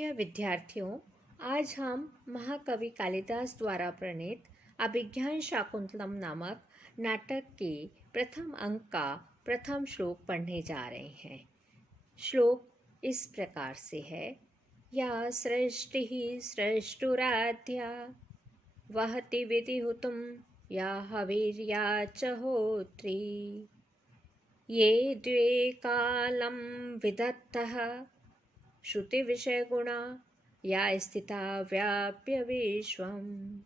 प्रिय विद्यार्थियों, आज हम महाकवि कालिदास द्वारा प्रणीत अभिज्ञान शाकुंतलम नामक नाटक के प्रथम अंक का प्रथम श्लोक पढ़ने जा रहे हैं। श्लोक इस प्रकार से है। या सृष्टि सृष्टुराध्या वहति विधिहुतुम या हवीर्या च होत्री ये द्वे कालं विदत्तः श्रुति विषय गुणा या स्थिता व्याप्य विश्वम्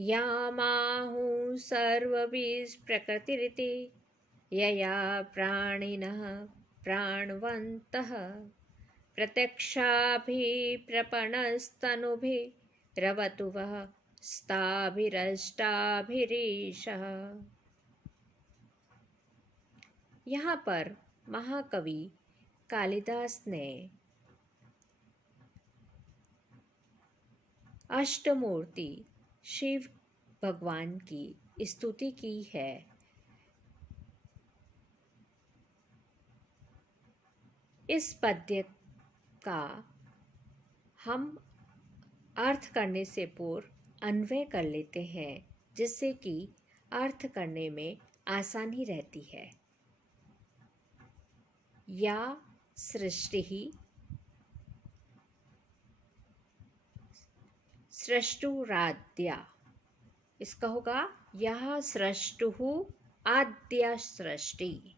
या माहुः सर्वबीज प्रकृतिरिति यया प्राणिनः प्राणवन्तः प्रत्यक्षाभिप्रपन्नस्तनुभिरवतु वः स्ताभिरष्टाभिरीशः। यहाँ पर महाकवि कालिदास ने अष्टमूर्ति शिव भगवान की स्तुति की है। इस पद्य का हम अर्थ करने से पूर्व अन्वय कर लेते हैं, जिससे कि अर्थ करने में आसानी रहती है। या सृष्टि सृष्टुराद्या, इसका होगा यह सृष्टुः आद्या सृष्टि।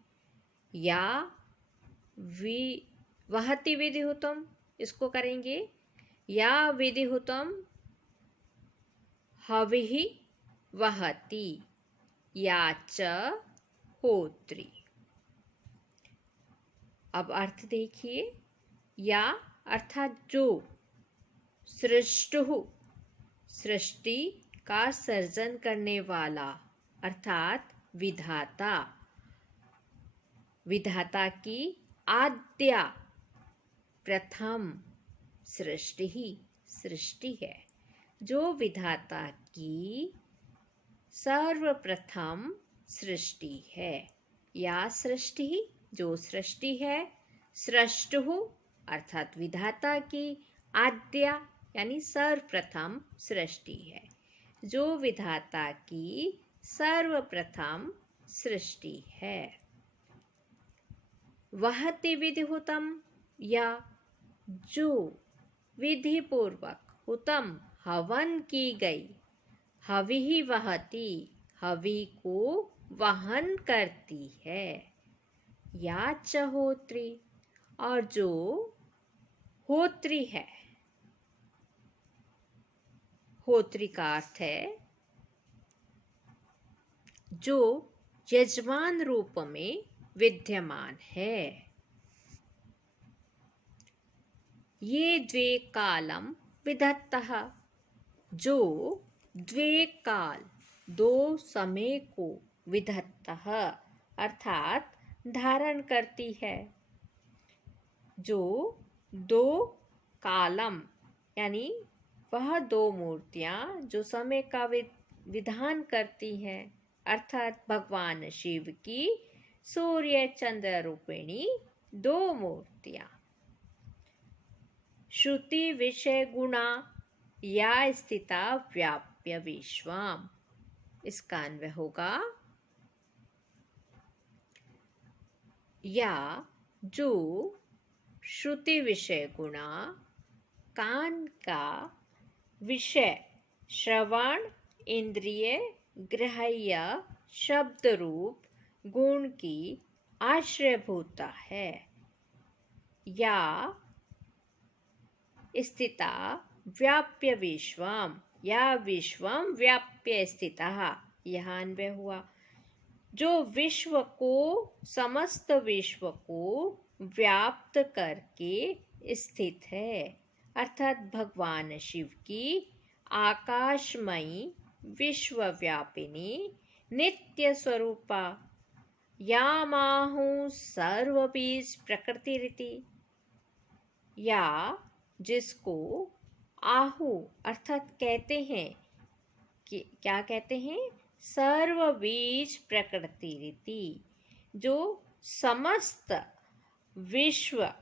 या वहति विधिहुतम, इसको करेंगे या विधिहुतम हविः वहति या च होत्री। अब अर्थ देखिए। या अर्थात जो, सृष्टुः सृष्टि का सर्जन करने वाला अर्थात विधाता, विधाता की आद्या प्रथम सृष्टि ही सृष्टि है। जो विधाता की सर्वप्रथम सृष्टि है। या सृष्टि जो सृष्टि है, सृष्टुः अर्थात विधाता की, आद्या यानी सर्वप्रथम सृष्टि है। जो विधाता की सर्वप्रथम सृष्टि है। वहति विधिहुतम, या जो विधि पूर्वक हुतम हवन की गई, हविः वहति हवि को वहन करती है। या च होत्री, और जो होत्री है। होत्री का अर्थ है जो यजमान रूप में विद्यमान है। ये द्वे कालम विधत्तः, जो द्वे काल दो समय को विधत्तः अर्थात धारण करती है। जो दो कालम यानी वह दो मूर्तियां जो समय का विधान करती हैं, अर्थात भगवान शिव की सूर्य चंद्र रूपिणी दो मूर्तियां। श्रुति विषय गुणा या स्थिता व्याप्य विश्वम, इसका अन्वय होगा। या जो श्रुति विषय गुणा कान का विषय श्रवण इंद्रिय ग्राह्य शब्द रूप गुण की आश्रयभूता है। या स्थिता व्याप्य विश्वम, या विश्वम व्याप्य स्थितः, यह अन्वय हुआ। जो विश्व को, समस्त विश्व को व्याप्त करके स्थित है, अर्थात भगवान शिव की आकाशमयी विश्वव्यापिनी नित्य स्वरूपा। या माहुः सर्वबीज प्रकृतिरिति, या जिसको आहु अर्थात कहते हैं कि क्या कहते हैं, सर्वबीज प्रकृति रीति, जो समस्त विश्व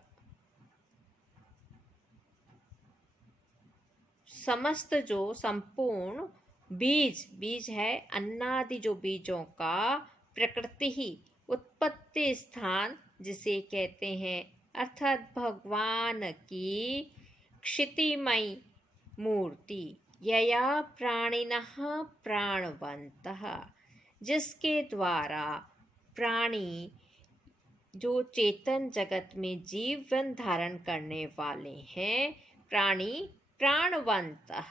समस्त जो संपूर्ण बीज है, अन्नादि जो बीजों का प्रकृति ही उत्पत्ति स्थान जिसे कहते हैं, अर्थात भगवान की क्षितिमयी मूर्ति, यया प्राणिनः प्राणवन्तः, जिसके द्वारा प्राणी जो चेतन जगत में जीवन धारण करने वाले हैं, प्राणी प्राणवन्तः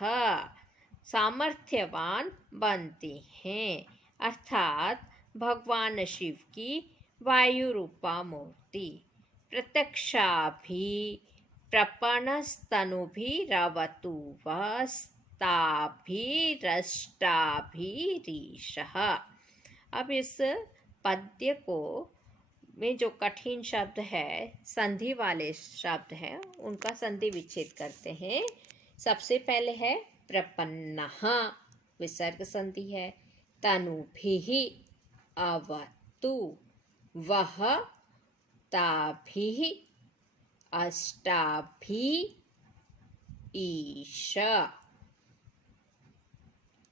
सामर्थ्यवान बनते हैं, अर्थात भगवान शिव की वायु रूपा मूर्ति प्रत्यक्षाभि प्रपणस्तनुभिरवतु वस्ताभिरष्टाभिरीशः। अब इस पद्य को में जो कठिन शब्द है, संधि वाले शब्द हैं, उनका संधि विच्छेद करते हैं। सबसे पहले है प्रपन्नः, विसर्ग संधि है। तनुभिः अवतु वह ताभिः अष्टाभिरीश।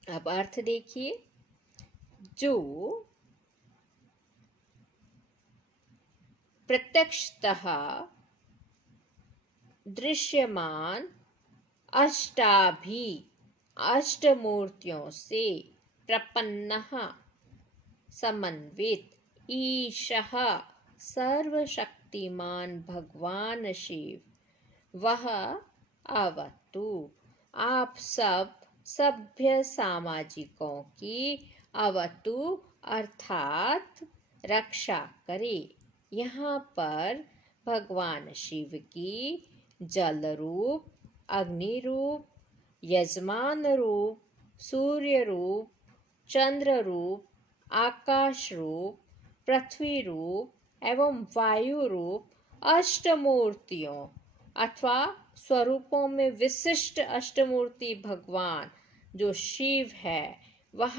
अब अर्थ देखिए, जो प्रत्यक्षतः दृश्यमान अष्टमूर्तियों से प्रपन्नः समन्वित, ईशः सर्वशक्तिमान भगवान शिव, वह अवतु आप सब सभ्य सामाजिकों की अवतु अर्थात रक्षा करे। यहाँ पर भगवान शिव की जल रूप, अग्नि रूप, यजमान रूप, सूर्य रूप, चंद्र रूप, आकाश रूप, पृथ्वी रूप एवं वायु रूप अष्टमूर्तियों अथवा स्वरूपों में विशिष्ट अष्टमूर्ति भगवान जो शिव है, वह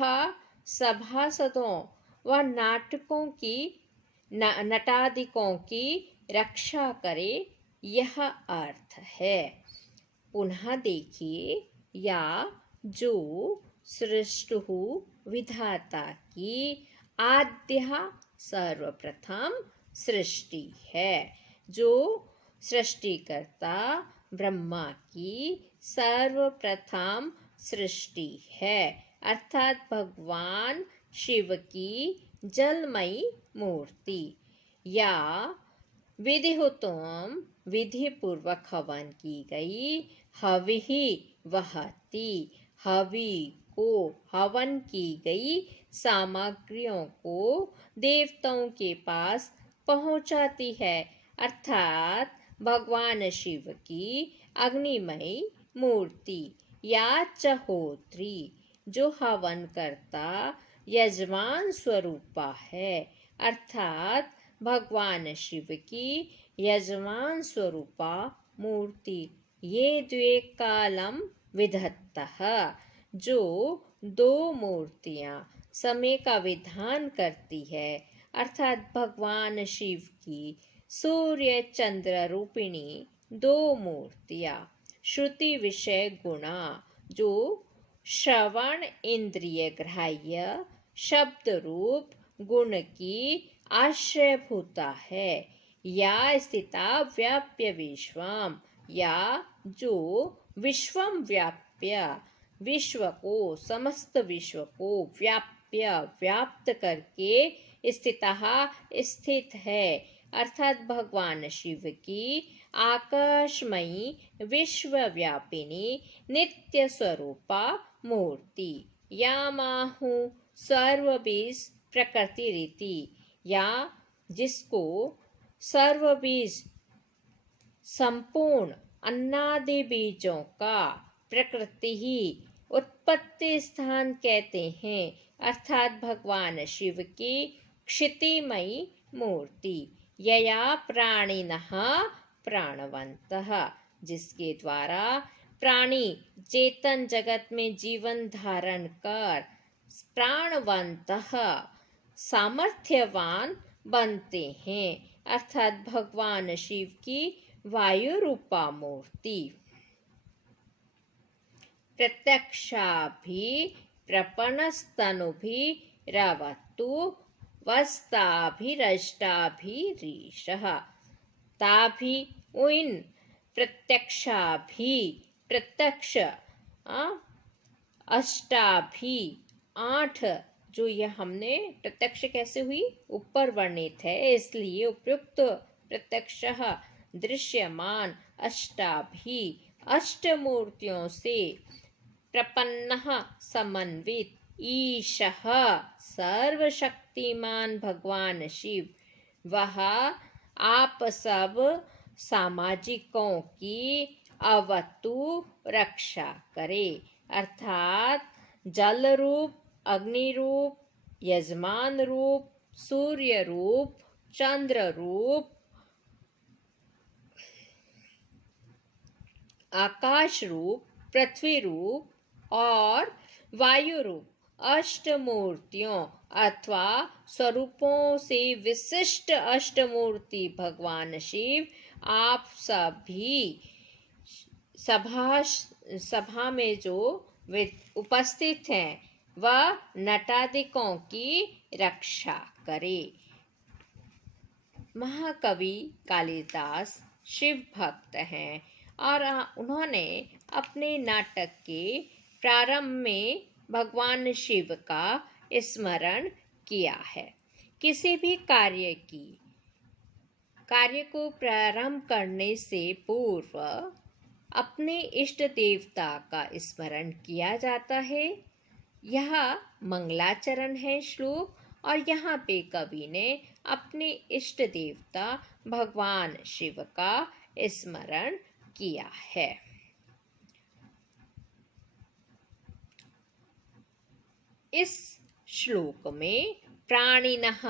सभासदों व नाटकों की नटादिकों की रक्षा करे, यह अर्थ है। पुनः देखिए, या जो सृष्टुः विधाता की आद्या सर्वप्रथम सृष्टि है, जो सृष्टिकर्ता ब्रह्मा की सर्वप्रथम सृष्टि है, अर्थात भगवान शिव की जलमयी मूर्ति। या विधिहुतम विधि पूर्वक हवन की गई, हविहि वहति हवि को हवन की गई सामग्रियों को देवताओं के पास पहुंचाती है, अर्थात भगवान शिव की अग्निमयी मूर्ति। या चहोत्री जो हवन करता यजमान स्वरूपा है, अर्थात भगवान शिव की यजमान स्वरूपा मूर्ति। ये द्वे कालम विधत्तः जो दो मूर्तियां समय का विधान करती है, अर्थात भगवान शिव की सूर्य चंद्र रूपिणी दो मूर्तियां श्रुति विषय गुणा जो श्रवण इंद्रिय ग्राह्य शब्द रूप गुण की आश्रयभूता है, या स्थिता व्याप्य विश्वम या जो विश्वम व्याप्य विश्व को समस्त विश्व को व्याप्य व्याप्त करके स्थित है, अर्थात भगवान शिव की आकाशमयी विश्वव्यापिनी नित्य स्वरूपा मूर्ति। यामाहु सर्वबीज प्रकृति रीति, या जिसको सर्वबीज संपूर्ण अन्नादि बीजों का प्रकृति ही उत्पत्ति स्थान कहते हैं, अर्थात भगवान शिव की क्षितिमयी मूर्ति। यया प्राणिनः प्राणवन्तः जिसके द्वारा प्राणी चेतन जगत में जीवन धारण कर प्राणवन्तः सामर्थ्यवान बनते हैं, अर्थात भगवान शिव की वायु रूपा मूर्ति। प्रत्यक्षाभि प्रपणस्तनुभिरवतु वस्ताभिरष्टाभिरीशः। ताभि उन प्रत्यक्षाभि प्रत्यक्ष अष्टाभि 8 जो यह हमने प्रत्यक्ष कैसे हुई ऊपर वर्णित है इसलिए उपयुक्त प्रत्यक्षः दृश्यमान अष्टाभि अष्टमूर्तियों से प्रपन्नः समन्वित ईशः सर्वशक्तिमान भगवान शिव वह आप सब सामाजिकों की अवतु रक्षा करे अर्थात जल रूप अग्नि रूप यजमान रूप सूर्य रूप चंद्र रूप आकाश रूप पृथ्वी रूप और वायु रूप अष्टमूर्तियों अथवा स्वरूपों से विशिष्ट अष्टमूर्ति भगवान शिव आप सभी सभा में जो उपस्थित हैं वह नटादिकों की रक्षा करे। महाकवि कालिदास शिव भक्त हैं और उन्होंने अपने नाटक के प्रारंभ में भगवान शिव का स्मरण किया है। किसी भी कार्य को प्रारंभ करने से पूर्व अपने इष्ट देवता का स्मरण किया जाता है। यह मंगलाचरण है श्लोक और यहाँ पे कवि ने अपने इष्ट देवता भगवान शिव का स्मरण किया है। इस श्लोक में प्राणिनः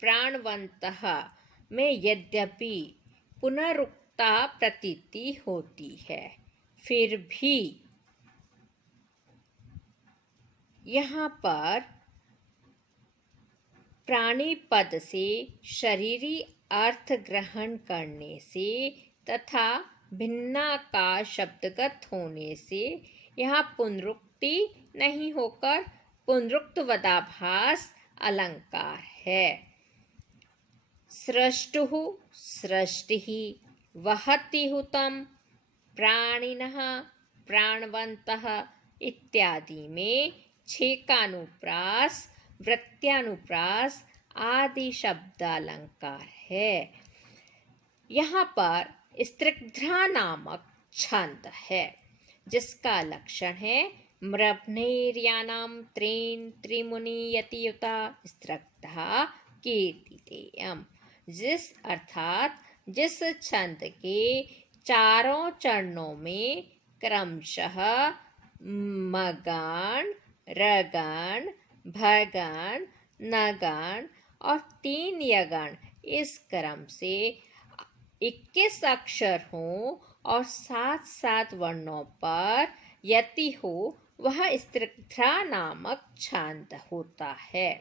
प्राणवन्तः में यद्यपि पुनरुक्ता प्रतीति होती है फिर भी यहाँ पर प्राणी पद से शरीरी अर्थ ग्रहण करने से तथा भिन्ना का शब्दगत होने से यहाँ पुनरुक्ति नहीं होकर पुनरुक्त वदाभास अलंकार है। सृष्टुः सृष्टिः वहति हुतं प्राणिनः प्राणवन्तः इत्यादि में छेकानुप्रास वृत्त्यानुप्रास आदि शब्दालंकार है। यहाँ पर स्त्रिग्ध्रा नामक छंद है जिसका लक्षण है मृभ्नेर्यानां त्रीन् त्रिमुनियतियुता स्त्रिग्धा कीर्तितेयम् जिस छंद के चारों चरणों में क्रमशः मगण रगण भगण नगण और 3 यगण इस क्रम से 21 अक्षर हों और 7 वर्णों पर यति हो वह स्त्रिग्ध्रा नामक छंद होता है।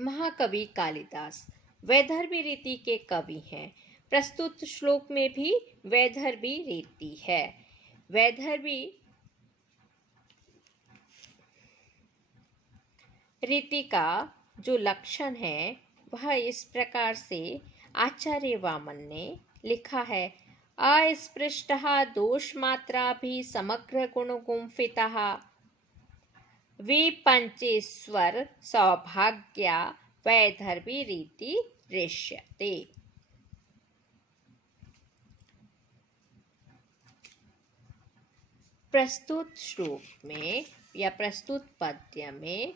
महाकवि कालिदास वैदर्भी रीति के कवि हैं। प्रस्तुत श्लोक में भी वैदर्भी रीति है। वैदर्भी रीति का जो लक्षण है वह इस प्रकार से आचार्य वामन ने लिखा है। अस्पृष्टः दोषमात्राभिः समग्र गुणगुम्फितः विपञ्चेश्वर सौभाग्या वैदर्भी रीति दृश्यते। प्रस्तुत श्लोक में या प्रस्तुत पद्य में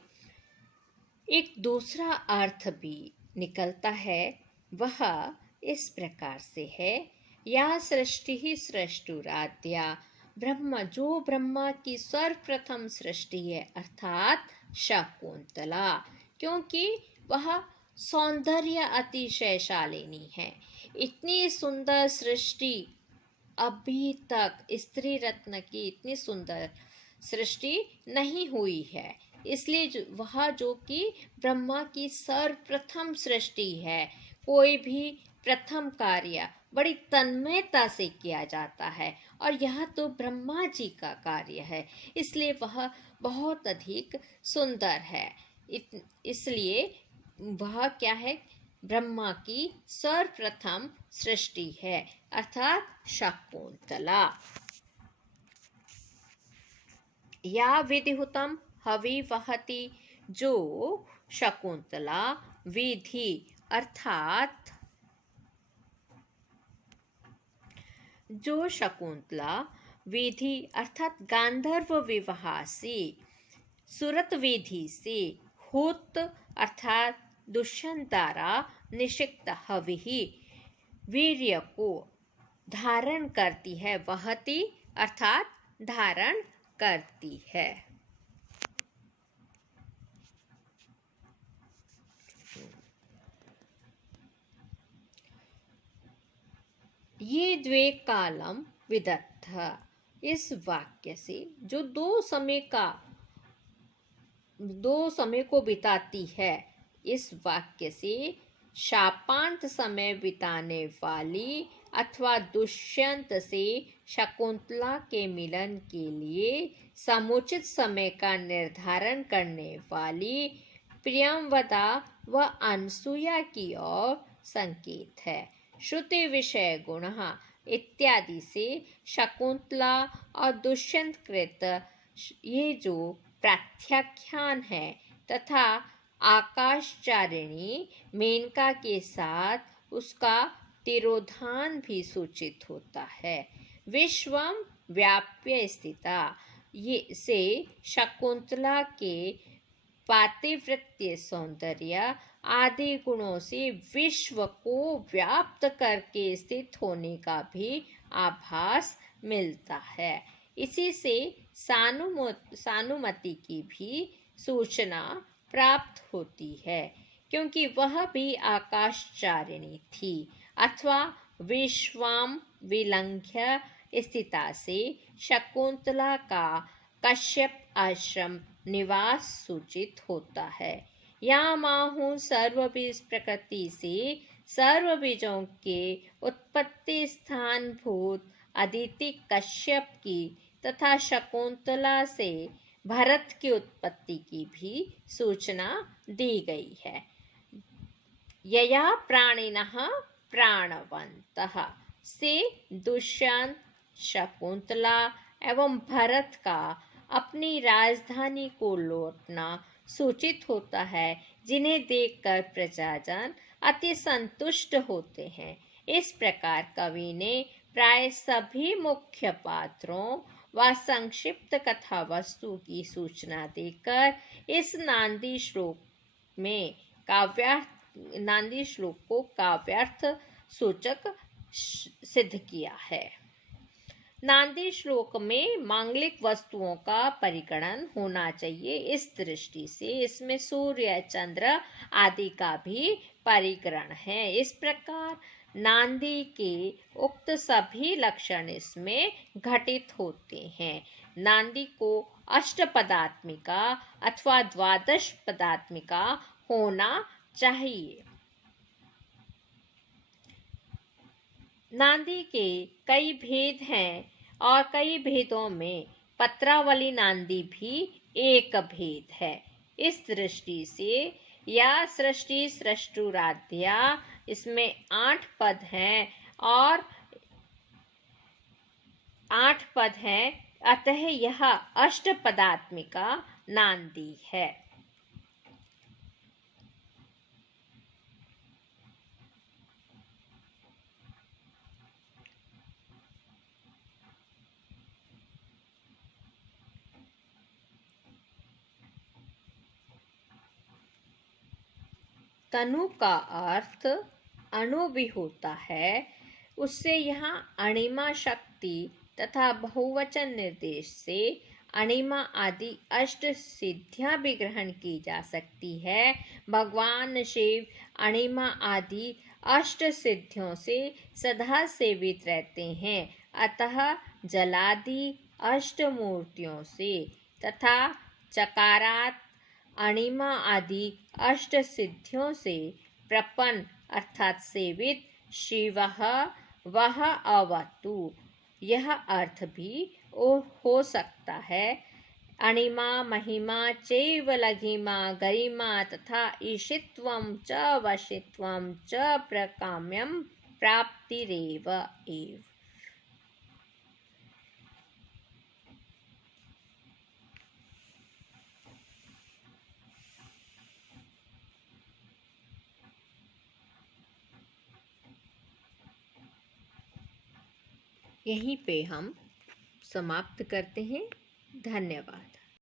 एक दूसरा अर्थ भी निकलता है। वह इस प्रकार से है या सृष्टि ही सृष्टुराद्या ब्रह्म जो ब्रह्मा की सर्वप्रथम सृष्टि है अर्थात शकुंतला क्योंकि वह सौंदर्य अतिशयशालिनी है। इतनी सुंदर सृष्टि अभी तक स्त्री रत्न की इतनी सुंदर सृष्टि नहीं हुई है इसलिए वह जो कि ब्रह्मा की सर्वप्रथम सृष्टि है। कोई भी प्रथम कार्य बड़ी तन्मयता से किया जाता है, और यह तो ब्रह्मा जी का कार्य है, इसलिए वह बहुत अधिक सुंदर है। इसलिए वह क्या है, ब्रह्मा की सर्वप्रथम सृष्टि है, अर्थात शकुंतला। या विधिहुतम हविवहति, जो शकुंतला विधि अर्थात जो शकुंतला विधि अर्थात गांधर्व विवाह से, सुरत विधि से, हुत अर्थात दुष्यंत द्वारा निषिक्त हविहि वीर्य को धारण करती है, वहति अर्थात धारण करती है। ये द्वे कालम विदत्थ, इस वाक्य से जो दो समय को बिताती है, इस वाक्य से शापांत समय बिताने वाली अथवा दुष्यंत से शकुंतला के मिलन के लिए समुचित समय का निर्धारण करने वाली प्रियंवदा व अनसुया की ओर संकेत है। श्रुति विषय गुण इत्यादि से शकुंतला और दुष्यंत कृत ये जो प्रात्याख्यान है तथा आकाशचारिणी मेनका के साथ उसका तिरोधान भी सूचित होता है। विश्वम व्याप्य स्थिता, ये से शकुंतला के पातिव्रत्य सौंदर्य आदि गुणों से विश्व को व्याप्त करके स्थित होने का भी आभास मिलता है। इसी से सानुमति की भी सूचना प्राप्त होती है, क्योंकि वह भी आकाशचारिणी थी, अथवा विश्वाम विलंघ्य स्थिता से शकुंतला का कश्यप आश्रम निवास सूचित होता है। या माहू सर्वबीज प्रकृति से सर्वबीजों के उत्पत्ति स्थान भूत अदिति कश्यप की तथा शकुंतला से भरत की उत्पत्ति की भी सूचना दी गई है। यया प्राणिनः प्राणवन्तः से दुष्यंत, शकुंतला एवं भरत का अपनी राजधानी को लौटना सूचित होता है, जिन्हें देखकर प्रजाजन अति संतुष्ट होते हैं। इस प्रकार कवि ने प्राय सभी मुख्य पात्रों व संक्षिप्त कथा वस्तु की सूचना देकर इस नांदी श्लोक को काव्यार्थ सूचक सिद्ध किया है। नांदी श्लोक में मांगलिक वस्तुओं का परिगणन होना चाहिए। इस दृष्टि से इसमें सूर्य, चंद्र आदि का भी परिग्रहण है। इस प्रकार नांदी के उक्त सभी लक्षण इसमें घटित होते हैं। नांदी को अष्टपदात्मिका अथवा द्वादश पदात्मिका होना चाहिए। नांदी के कई भेद हैं और कई भेदों में पत्रावली नांदी भी एक भेद है। इस दृष्टि से या सृष्टि सृष्टुराध्या, इसमें 8 पद हैं और 8 पद हैं, अतः यह अष्टपदात्मिका नांदी है। तनु का अर्थ अणु भी होता है। उससे यहाँ अणिमा शक्ति तथा बहुवचन निर्देश से अणिमा आदि अष्ट सिद्धियां भी ग्रहण की जा सकती है। भगवान शिव अणिमा आदि अष्ट सिद्धियों से सदा सेवित रहते हैं, अतः जलादि अष्ट मूर्तियों से तथा चकारात अणिमा आदि अष्ट सिद्धियों से प्रपन्न अर्थात सेवित शिवः वह अवतु। यह अर्थ भी हो सकता है अणिमा महिमा चैव लघिमा गरिमा तथा ईशित्वं च वशित्वं च प्रकाम्यं प्राप्तिरेव एव। यहीं पे हम समाप्त करते हैं। धन्यवाद।